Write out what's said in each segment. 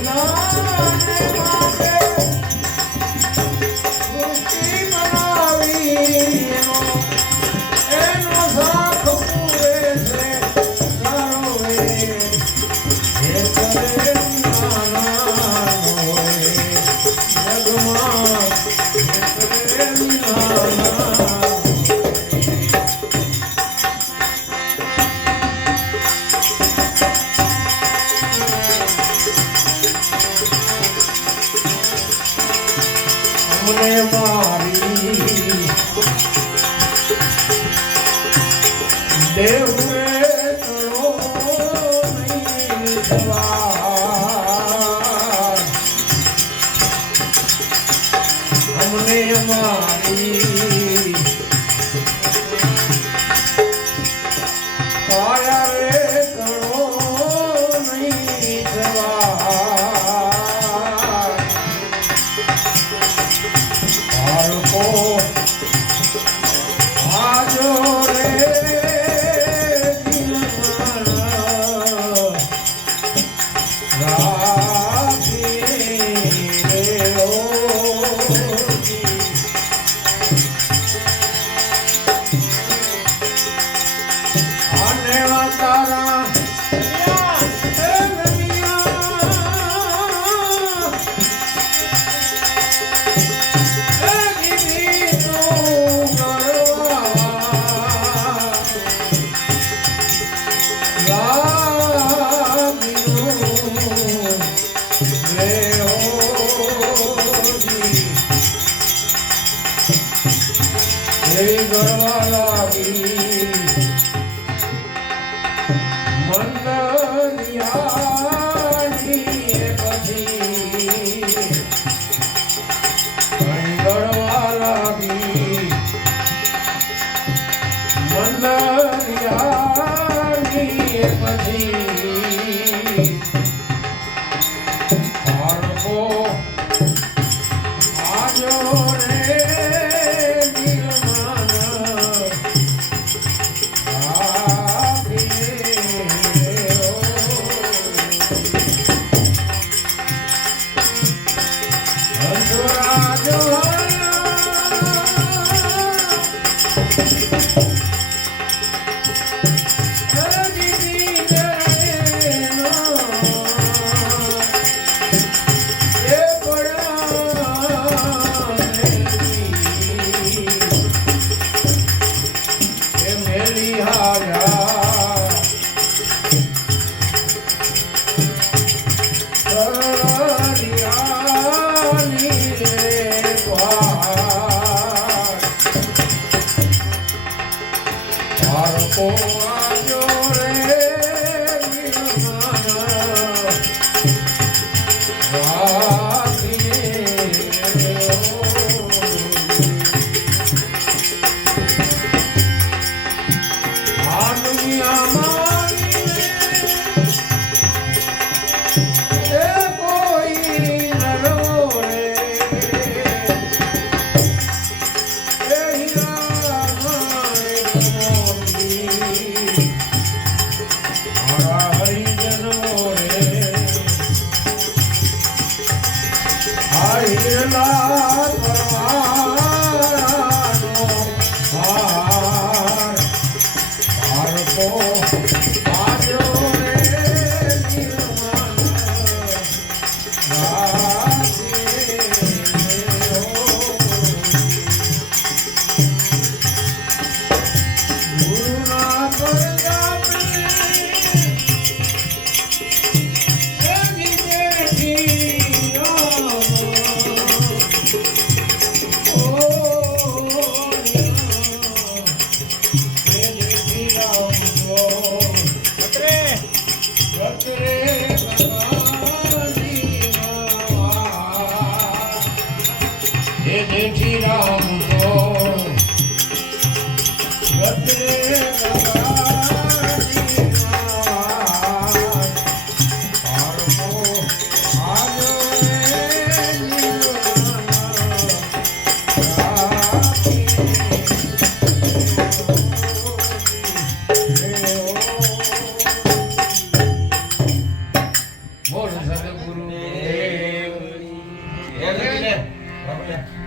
બનાવી દેવું মো બોલ સદગુરુ અરે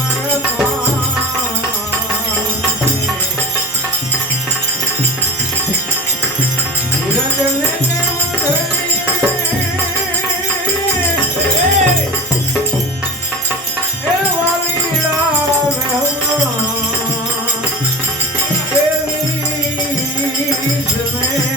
जीवन में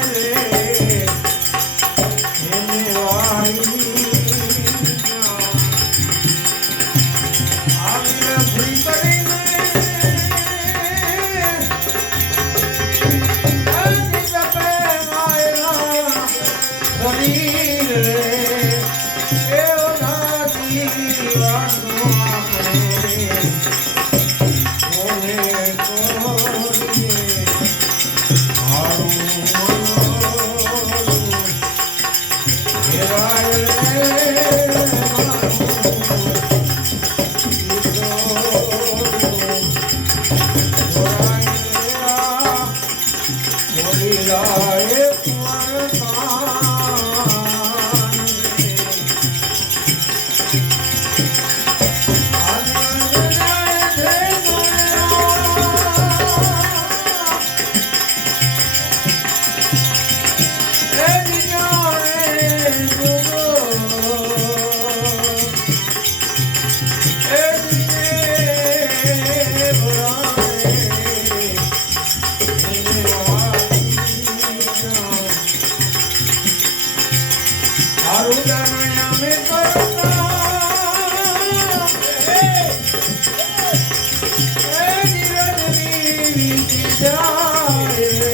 Ram की जाए